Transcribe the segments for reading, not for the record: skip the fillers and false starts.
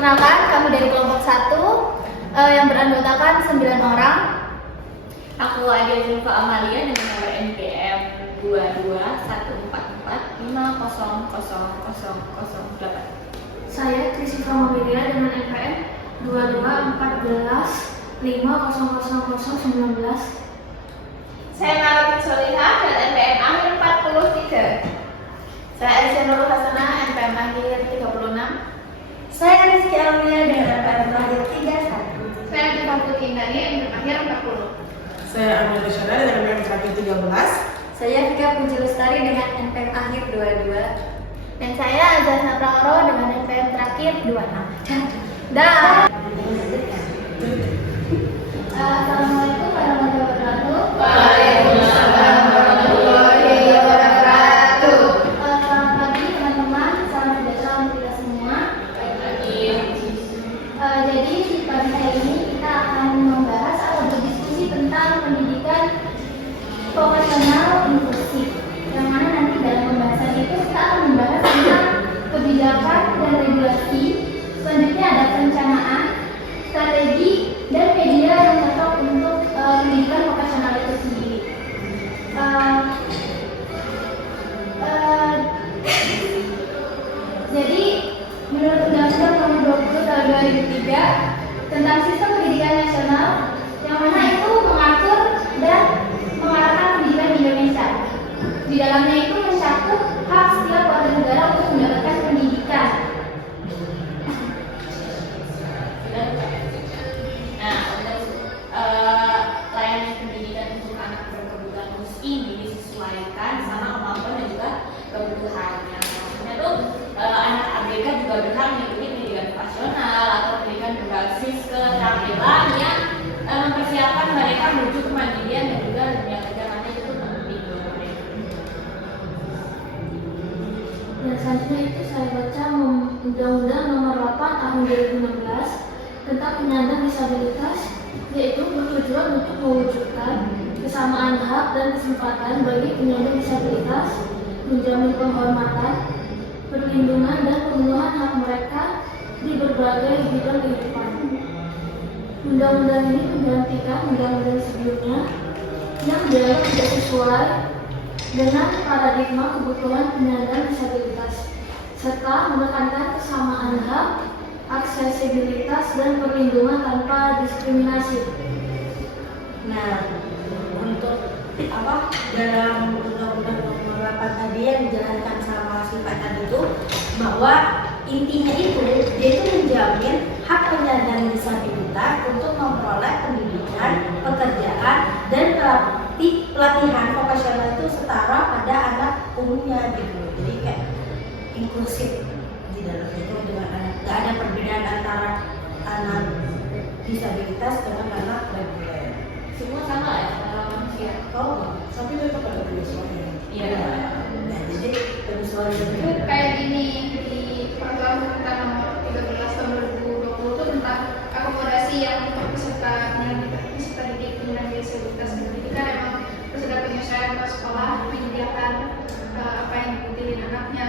Perkenalkan, kami dari kelompok 1 yang beranggotakan 9 orang. Aku Adia Zulfa Amalia dengan nomor NPM 2214500008. Saya Krisika Mawilia dengan NPM 2214500019. Saya Malati Soliha dengan NPM akhir 43. Saya Aisyah Nurul Hasanah NPM akhir 36. Saya Rizky Almia dengan NPM terakhir 31. Saya Tifah Putri Indani NPM akhir 40. Saya Amir Syara dengan NPM terakhir 13. Saya Vika Puji Lestari dengan NPM akhir 22. Dan saya Azazna Prakoro dengan NPM terakhir 26. Dah. Assalamualaikum warahmatullahi wabarakatuh. Waalaikumsalam warahmatullahi wabarakatuh. Selamat pagi teman-teman, salam sejahtera untuk kita semua. Jadi pada hari ini kita akan membahas atau berdiskusi tentang pendidikan vokasional inklusif. Yang mana nanti dalam pembahasan itu kita akan membahas tentang kebijakan dan regulasi. Selanjutnya ada perencanaan, strategi, dan media yang cocok untuk pendidikan vokasional itu sendiri. Jadi menurut Undang-Undang Nomor 20 Tahun 2003 tentang Sistem Pendidikan Nasional, yang mana itu mengatur dan mengarahkan pendidikan di Indonesia. Di dalamnya itu mencakup hak setiap warga negara untuk mendapatkan pendidikan. Layanan pendidikan untuk anak berkebutuhan khusus ini disesuaikan sama kemampuan dan juga kebutuhannya. Maksudnya tuh anak ABK juga berhak mengikuti pendidikan vokasional atau pendidikan berbasis keterampilan yang mempersiapkan mereka menuju kemandirian dan juga dunia kerja nanti itu penting buat mereka. Dan selanjutnya itu saya baca Undang-Undang Nomor 8 Tahun 2016 tentang penyandang disabilitas, yaitu bertujuan untuk mewujudkan kesamaan hak dan kesempatan bagi penyandang disabilitas, menjamin penghormatan, perlindungan dan pemenuhan hak mereka di berbagai bidang kehidupan. Undang-undang ini menggantikan undang-undang sebelumnya yang dianggap tidak sesuai dengan paradigma kebutuhan penyandang disabilitas, serta menekankan kesamaan hak, aksesibilitas, dan perlindungan tanpa diskriminasi. Nah, untuk dalam Undang-Undang Nomor 8 tadi yang dijalankan sama Sifat tadi itu, bahwa intinya itu dia itu menjamin hak penyandang disabilitas untuk memperoleh pendidikan, pekerjaan, dan pelatihan vokasional itu setara pada anak umumnya gitu. Jadi kayak inklusif di dalamnya itu dengan anak, nggak ada perbedaan antara anak disabilitas dengan anak reguler. Semua sama ya dalam manusia. Oh, tapi tetap ada penyesuaian. Iya. Nah, jadi penyesuaian itu Kayak gini di peraturan pemerintah nomor 13 tahun 2020 itu tentang akomodasi yang untuk peserta didik penyandang disabilitas pendidikan, emang terus ada penyesuaian ke sekolah menyediakan apa yang dibutuhin anaknya,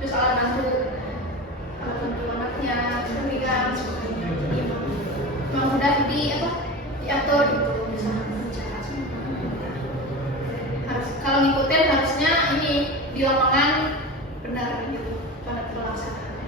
terus alat bantu anaknya, pendidikan sebagainya. Jadi emang mudah diatur gitu. Kalau ngikutin harusnya ini di lapangan benar gitu pada pelaksanaan.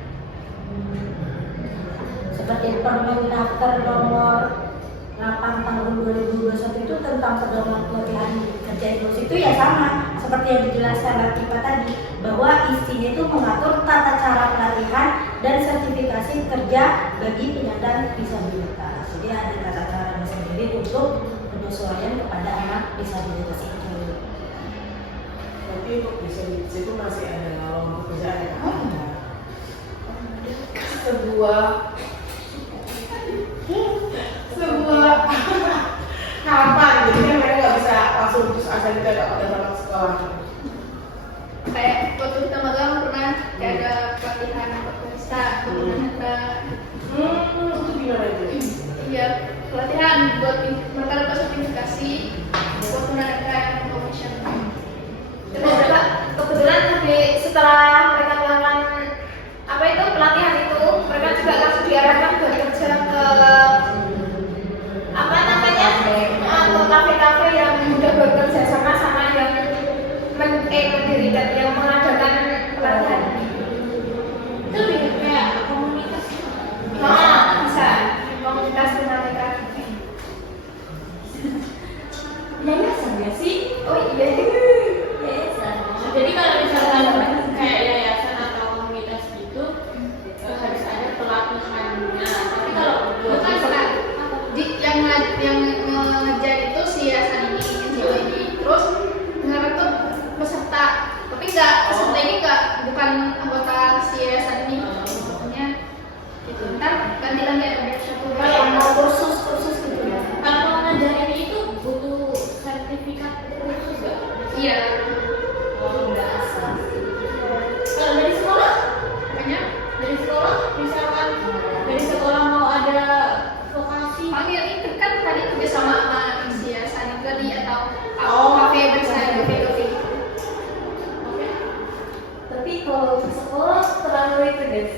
seperti Permenaker Nomor 8 Tahun 2021 itu tentang pedoman pelatihan kerja inklusif itu ya sama seperti yang dijelaskan Latifah tadi, bahwa isinya itu mengatur tata cara pelatihan dan sertifikasi kerja bagi penyandang disabilitas. Jadi ada tata cara sendiri untuk penyesuaian kepada anak disabilitas itu. Tapi untuk disabilitas itu masih ada lowongan pekerjaan yang ada. Sebuah harapan gitu kan, mereka nggak bisa langsung terus asa kita nggak pada banget sekolah. Kayak waktu kita magang pernah kayak ada pelatihan berkuasa, kemudian ada Itu gimana itu? iya pelatihan buat mereka dapat sertifikasi buat tenaga yang profesional. Kebetulan setelah mereka melakukan pelatihan itu, mereka juga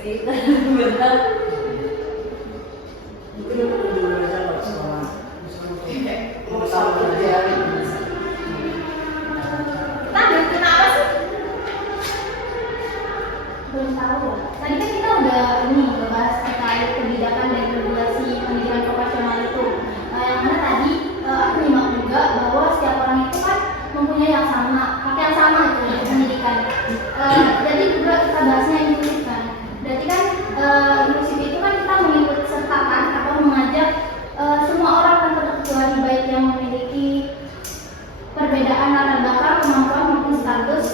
sih. Benar. Mungkin itu juga belajar kalau sekolah. Mau tahu kerja. Kita ambil kenapa sih? Belum tahu ya. Tadi kan kita udah bahas terkait kebijakan dan regulasi pendidikan vokasional itu. Yang mana tadi aku nyimak juga bahwa setiap orang itu kan mempunyai yang sama, hak yang sama itu untuk pendidikan. Jadi juga kita bahasnya inklusif kan. Berarti kan inklusif itu kan kita mengikut sertakan atau mengajak semua orang tanpa terkecuali, baik yang memiliki perbedaan latar belakang, kemampuan maupun status,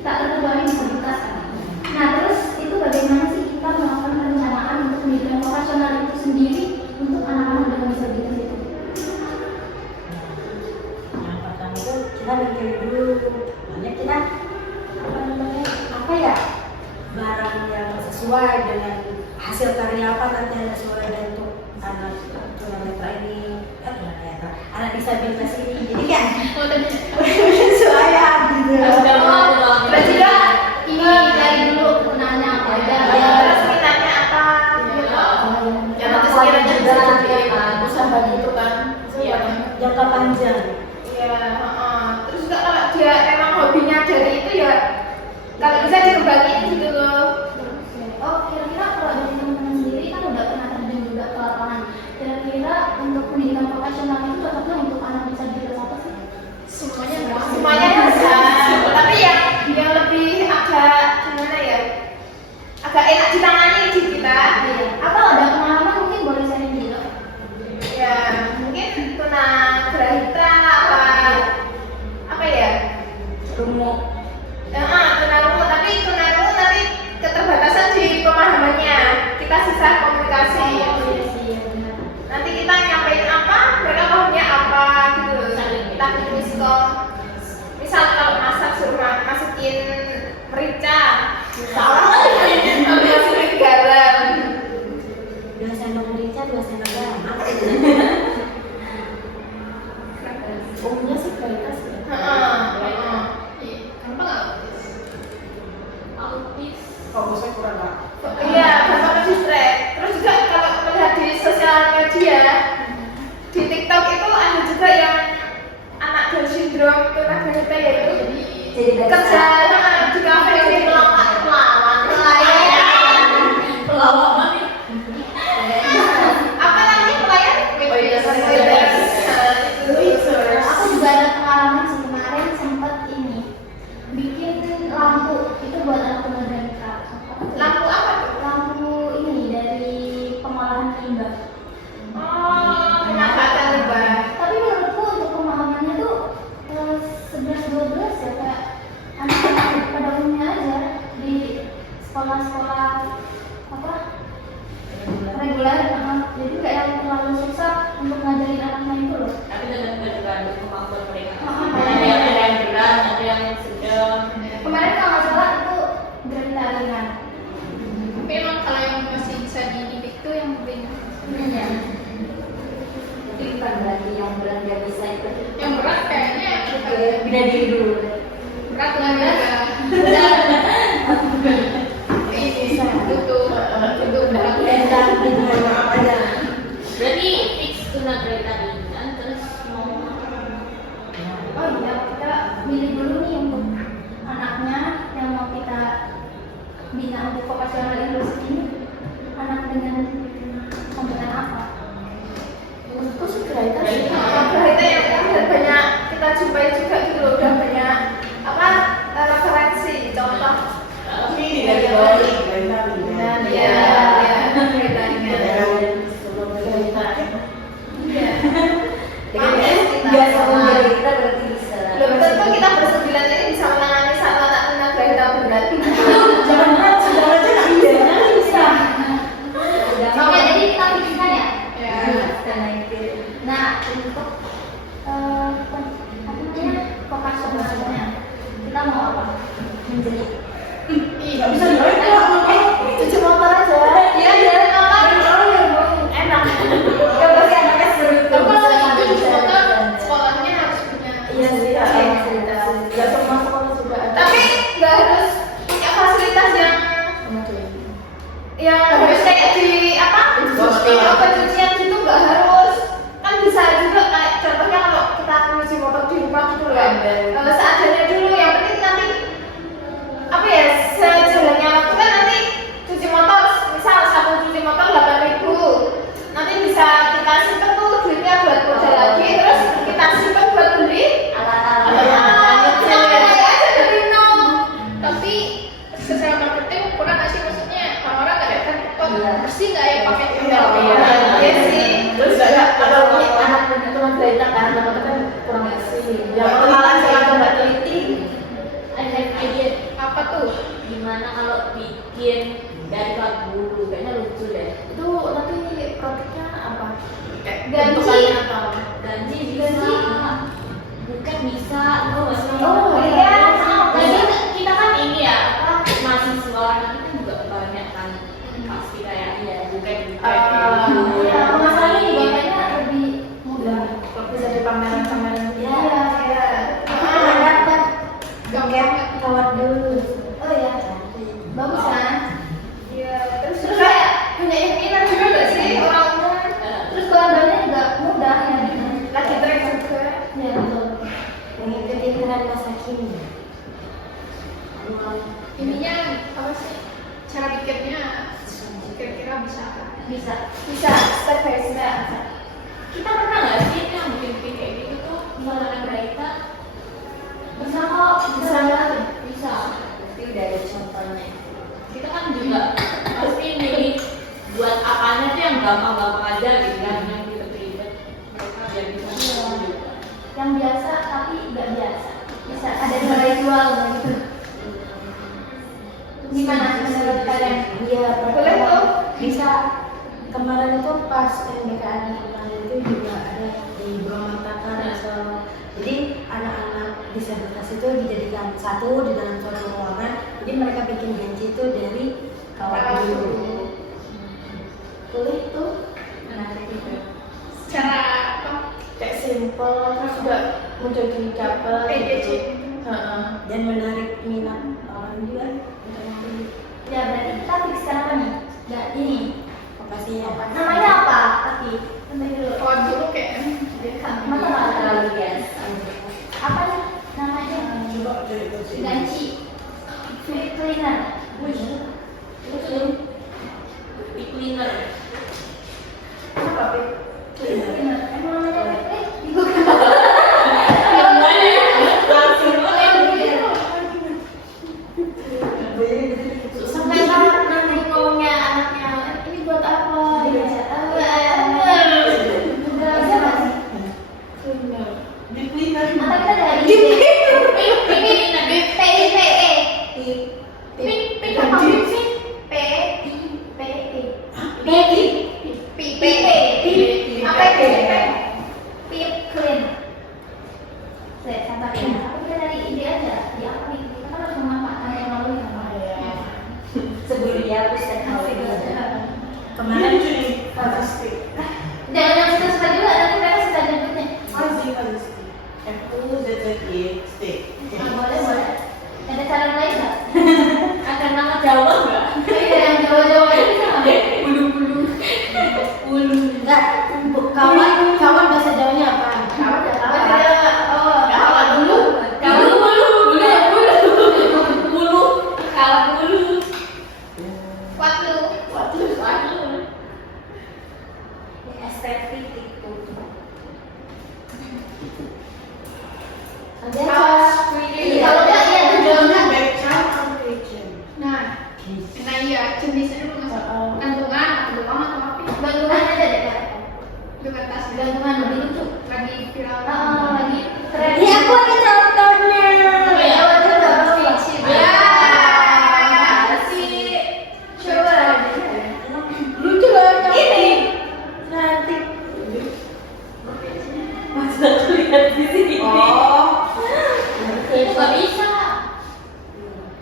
tak terkecuali disabilitas kan. Nah terus itu bagaimana sih kita melakukan perencanaan untuk pendidikan vokasional itu sendiri untuk anak-anak dengan disabilitas itu? Yang pertama itu kita mikirin dulu, makanya kita apa ya, barang yang sesuai dengan hasil karya apa nanti yang sesuai dengan untuk anak tunanetra ini, anak disabilitas ini, jadi kan penyesuaian gitu. Berarti kan ini dari dulu kegunaannya apa aja? Terus minatnya apa? Ya nanti sekiranya bisa jadi usaha gitu kan. Iya. Jangka panjang. Iya, terus juga kalau dia memang hobinya dari itu ya kalau bisa dikembangin gitu loh. Oh, kira-kira kalau dari teman-teman sendiri kan udah pernah terjun juga ke lapangan. Kira-kira untuk pendidikan vokasional itu cocoknya untuk anak disabilitas apa sih? Semuanya bisa, tapi yang lebih agak gimana ya, agak enak ditangani di kita. Atau ada pengalaman mungkin boleh sharing juga? Ya mungkin tunagrahita apa ya, Rumo. tunarungu, tapi tunarungu nanti keterbatasan di pemahamannya, kita sisa komunikasi. Nanti kita nyampein apa, mereka maunya apa gitu. Kita misal kalau masak suruh masukin merica, masukin garam. 2 sendok merica, 2 sendok garam. Umumnya sih kualitas ya. Gampang nggak? Autis. Fokusnya kurang lah. Iya, gampang ke distract. Terus juga kalau melihat di sosial media, di TikTok itu ada juga yang anak Down syndrome tunagrahita yaitu Jadi kerja di kafe di Pelawak. apa namanya pelayan? Aku juga ada pengalaman sih, kemarin sempat bikin lampu itu buat anak tunagrahita. Lampu apa tuh? Lampu ini dari pengolahan limbah. Oh, pemanfaatan limbah. Tapi menurutku untuk pemahamannya tuh 11-12 ya, kayak anak-anak pada umumnya aja di sekolah-sekolah apa reguler, jadi nggak yang terlalu susah untuk ngajarin anaknya itu loh. Tapi benar-benar tergantung kemampuan mereka. Ada yang berat, ada yang sedang. Kemarin kalau nggak salah itu berita ringan. Tapi emang kalau yang masih bisa dididik tuh yang penting. Iya. Tapi bukan berarti yang berat nggak bisa itu. Yang berat kayaknya Bina diri dulu. berat lah ya. Ini butuh Tentang hubungan apa aja. Berarti fix tunagrahita ringan, terus mau Oh iya, kita milih dulu nih untuk anaknya yang mau kita bina untuk vokasional inklusif ini, anak dengan kompetensi apa? Menurutku sih kualitas. Tunagrahita yang udah banyak kita jumpai juga gitu loh, udah banyak apa referensi contoh. Tapi ini dari bawah nih, dari tadi. Iya, tunagrahitanya. Sebelum kita Iya. Biasa menjadi kita berarti bisa. Belum tentu kita bersembilan ini bisa menangani satu anak tunagrahita berat. Jangan berat, sudah aja nggak bisa. Bisa. Oke, jadi kita pikirkan ya. Ya. Nah, untuk apa namanya vokasionalnya kita mau apa? Menjadi nggak bisa doain kok. Pasti nggak ya pakai Iya. Iya sih. Terus ada anak teman cerita kan, teman kan kurang ekstrim. yang kenalan sama nggak teliti. I have idea. Apa tuh? Gimana kalau bikin dari plat bulu? Kayaknya lucu deh. Itu tapi produknya apa? Gaji. Bentukannya apa? Gaji bisa. Bukan bisa. Oh, iya. Jadi kita kan ini ya, apa mahasiswa nanti kan juga banyak kan pasti kayak ya bukan Ya, masalahnya juga kayaknya lebih mudah. Bisa di pameran-pameran. Ya, dapat Gampang. kawat dulu. oh ya, bagus kan? Iya. Terus kayak punya impian juga nggak sih orang-orang? Terus gambarnya juga mudah ya. Lagi tren juga. Ya betul. Mengikuti tren masa kini. Ininya apa sih? Cara bikinnya kira-kira bisa? Bisa step by step. kita pernah nggak sih yang bikin kayak gitu tuh misalnya Raita Bisa kok, bisa. Tapi udah ada contohnya. Kita kan juga pasti milih buat apanya tuh yang gampang-gampang aja gitu kan yang ribet-ribet mereka biar bisa juga. yang biasa tapi nggak biasa. Bisa ada nilai jual gitu. Gimana menurut kalian? Iya, Boleh tuh. Bisa. Kemarin itu pas MBKN kemarin itu juga ada di Bromatata so, jadi anak-anak disabilitas itu dijadikan satu di dalam suatu ruangan. Jadi mereka bikin benci itu dari kawat dulu. Boleh tuh. Menarik juga. Cara apa? Kayak simple, terus juga mudah didapat. PDC. Dan menarik minat orang juga untuk membeli. Ya berarti kita fixkan apa nih? Nggak ini. Pastinya. Namanya apa? Tapi sampai dulu. Kawat dulu kayak. Masa nggak ada? Terlalu biasa. Apa nih namanya? Coba dari sini. Ganci. Flip cleaner. Betul. Di cleaner. Apa Pip? Flip cleaner. Emang namanya flip? Sampai kan nanti ngomongnya anaknya ini buat apa? Dia bisa tahu ya. Udah bisa nggak sih? Di cleaner. Atau kita dari Sebelum dia bisa Kemarin jadi fantastik. Jangan yang suka-suka juga, nanti mereka suka nyebutnya. Fantastik. FUZZI stick. Boleh. Ada cara lain nggak? Akan nama Jawa nggak? Iya, yang Jawa-Jawa ini bisa nggak? enggak kawan bahasa Jawanya apa? Kawat dulu. Estetik itu. Ada Iya. kalau nggak ya tujuannya. Background completion. Nah, iya jenisnya dulu mas. Gantungan atau doang atau apa? Gantungan aja deh Kak. Dengan tas Gantungan lebih lucu. lagi viral. Lagi keren. Ini aku ada contohnya. Ya, coba Fiksi. Ya. Sih. Coba. Lucu banget. Ini. Nanti Oh, Itu nggak bisa.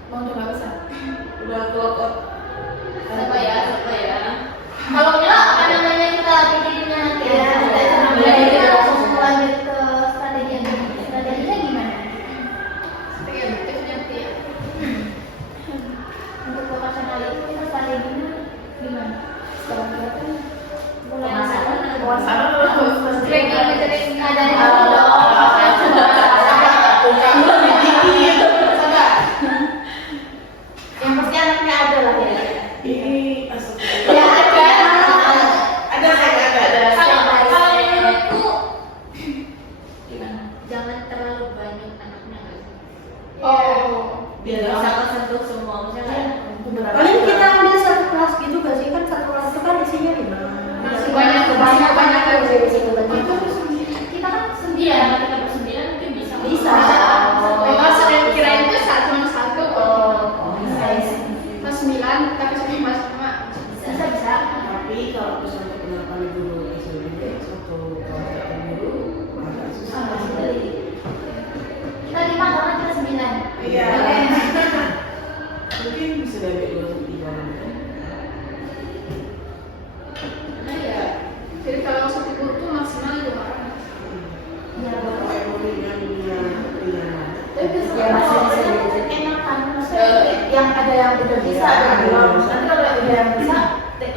mau coba bisa? Udah clock out. Siapa ya? Kalau enggak apa namanya kita bikinnya nanti ya. Iya. Kita langsung lanjut ke strategi yang ini. Strateginya gimana? Strategi adaptifnya ya. Untuk vocational itu kita strateginya gimana? Kalau kita kan mulai Pemasaran Strategi ngajarin ada Kamu lebih tinggi itu sabar. yang pasti anaknya ada lah ya. Ini asal. Ya ada. Ada saya ada. Kalau menurutku gimana? Jangan terlalu banyak anaknya nggak sih? Biar Bisa kesentuh semua misalnya. paling kita ambil satu kelas gitu gak sih kan satu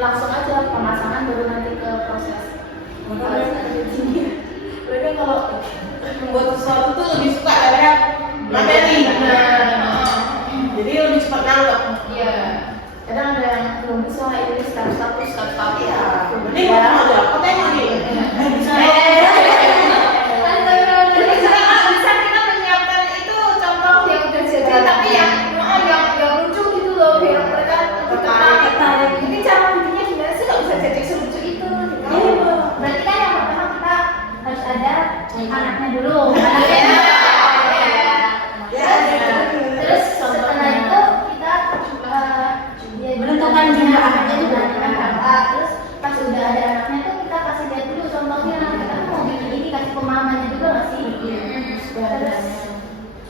langsung aja pemasangan baru nanti ke proses. Mereka kalau membuat sesuatu tuh lebih suka daripada materi. Jadi lebih cepat nangkep. Iya. Kadang ada yang belum bisa ini step Iya. Ini ngomong aja. Kau tengok nih. Bisa kita menyiapkan itu contoh yang udah jadi tapi yang lucu gitu loh biar mereka tertarik. Ini cara bikinnya gimana sih nggak bisa jadi selucu itu? Berarti kan yang pertama kita harus ada anaknya dulu. Terus setelah itu kita Menentukan jumlah anaknya juga. Terus pas udah ada anaknya tuh kita kasih lihat dulu contohnya. Kita tuh mau bikin ini kasih pemahamannya juga nggak sih? Terus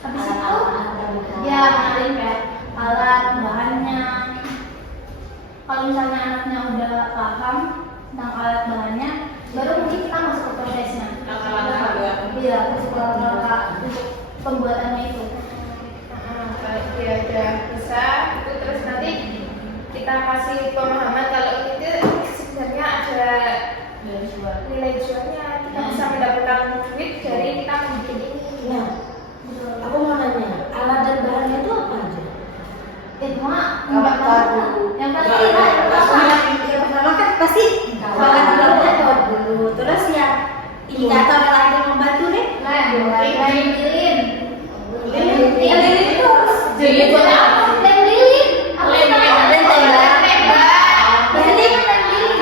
habis itu ya kenalin kayak alat bahannya. Kalau misalnya anaknya udah paham tentang alat bahannya, baru mungkin kita masuk ke prosesnya. Langkah-langkah. Iya, masuk ke langkah untuk pembuatannya itu. Kalau dia udah bisa itu terus nanti kita kasih pemahaman kalau itu sebenarnya ada nilai jualnya, kita bisa mendapatkan duit dari kita membuat ini. Nah, aku mau nanya, alat dan bahannya itu apa aja? Yang pasti Yang pertama kan pasti bahan alatnya dulu, terus ya indikator lain yang membantu nih. lilin. Lilin itu harus Jadi buat apa? Lilin. Berarti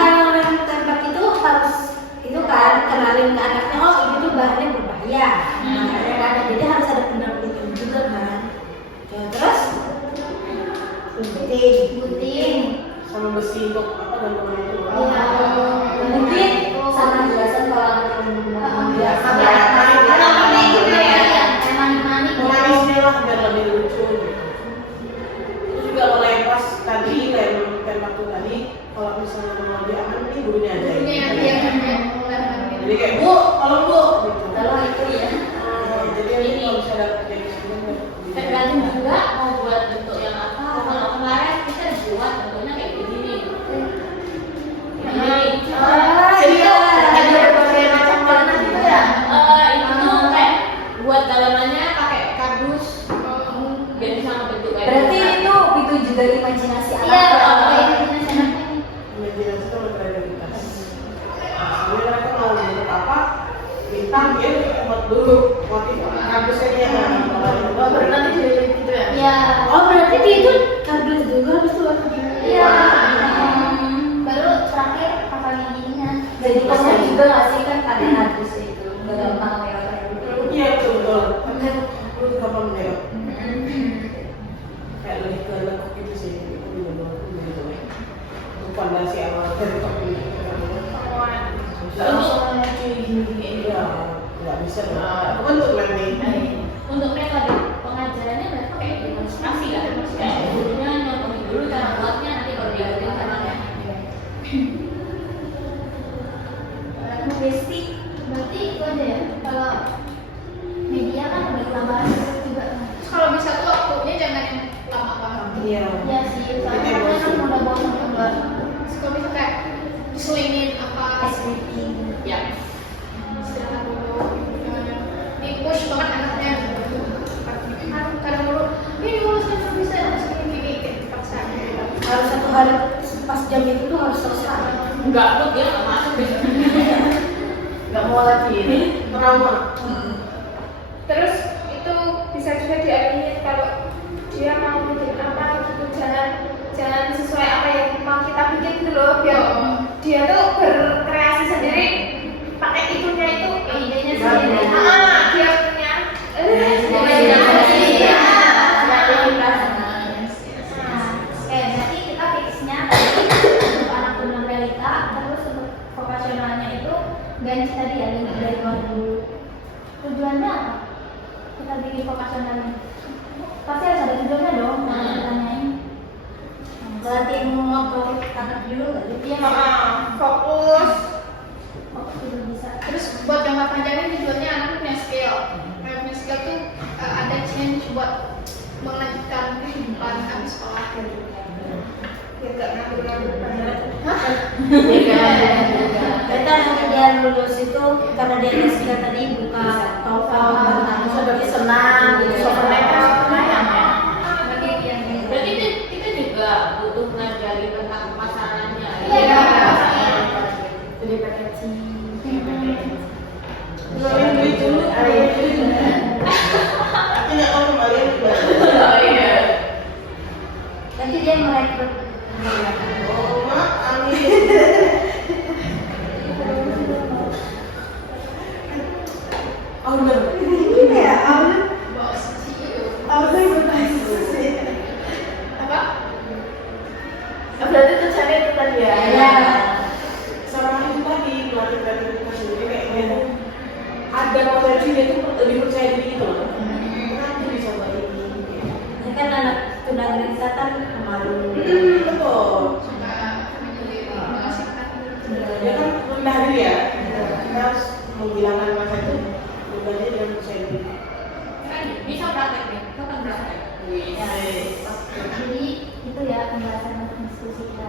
kalau lem tembak itu harus itu kan kenalin ke anaknya, oh ini tuh bahannya berbahaya. Makanya kan jadi harus ada pendampingan juga kan. Ya, terus Gunting. Sama besi untuk apa dan bagaimana itu. mungkin sama jelasan kalau anak yang Iya, Pemanisnya lah biar lebih lucu. Itu juga kalau yang pas tadi kayak waktu tadi, kalau misalnya mau diaman ini gurunya aja. Jadi kayak bu, kalau bu, gitu. Kalau itu ya. Jadi ini kalau bisa dapat dari sini. Tergantung juga mau buat bentuk yang apa. Kalau kemarin kita buat bentuknya kayak begini. Iya, ada berbagai macam warna gitu ya. Itu tuh kayak buat dalamannya pakai kardus. Jadi sama bentuk kayak berarti gitu. itu juga imajinasi Iya, anak. Imajinasi itu kreativitas. Sebenarnya mereka mau bentuk apa, bintang dia buat dulu motif kardusnya dia. Nanti jadi gitu ya. Iya. Oh berarti dia itu kardus juga habis itu warna biru. Iya. Baru terakhir pakai ininya. Jadi kosnya juga nggak sih kan ada kardus itu nggak gampang kayak Iya betul. Tapi lu gampang menengok. Kayak lebih ke lekuk gitu sih. Itu juga bagus gitu. Untuk fondasi awal dari topik ini. Iya, nggak bisa. Aku kan untuk lem nih. Untuk metode pengajarannya mereka kayak demonstrasi kan, kayak gurunya nyontohin dulu cara buatnya, nanti baru diajarin caranya. Besti. Berarti itu aja ya. Kalau media kan ada tambahan juga. Kalau bisa tuh waktunya jangan yang lama banget. Iya. Ya sih, soalnya kan udah bosan juga. Terus kalau bisa kayak diselingin apa Ya. istirahat dulu, di push banget anaknya. Kadang dulu, ini lulusnya belum bisa harus gini kayak dipaksa. Harus satu hari pas jam itu tuh harus selesai. Enggak, tuh dia nggak masuk besok. Nggak mau lagi ini trauma. Terus itu bisa juga diaminin kalau dia mau bikin apa gitu, jangan sesuai apa yang mau kita bikin gitu loh, biar dia tuh berkreasi sendiri pakai itunya itu Idenya Baru. sendiri. dia punya Berarti kita fixnya tadi untuk anak tunggal balita, terus untuk vokasionalnya itu ganti tadi ya dari luar dulu. Tujuannya apa? Kita bikin vokasionalnya. Pasti harus ada tujuannya dong. Kalau ditanyain. Berarti mengotori anak dulu nggak sih? Iya. fokus. Oh, sudah bisa. Terus buat jangka panjangnya tujuannya anak punya skill. Punya skill tuh ada change buat melanjutkan kehidupan habis sekolah gitu. Ya nggak nganggur-nganggur banget. Kita nanti dia lulus itu karena dia SK tadi buka tahu-tahu tentang Sudah senang, mereka Berarti kita juga butuh ngajari tentang pemasarannya. Iya. Jadi packaging. ngeluarin duit dulu, Aku nggak tahu kembalian gimana. Oh iya. nanti dia merekrut. Oh, mak, amin. Owner. Iya, Bos CEO. Apa? Berarti tujuannya itu tadi ya? Iya. Sama itu tadi melatih kreativitas sendiri kayaknya ada potensi dia tuh lebih percaya diri gitu loh. Nanti bisa buat ini. Ini kan anak tunagrita kan malu. Betul. Suka mengasih Dia kan rendah diri ya. Kita harus menghilangkan masa itu. Berarti dia percaya diri. Kan bisa praktek nih. Kapan praktek? Baik. Jadi itu ya pembahasan diskusi kita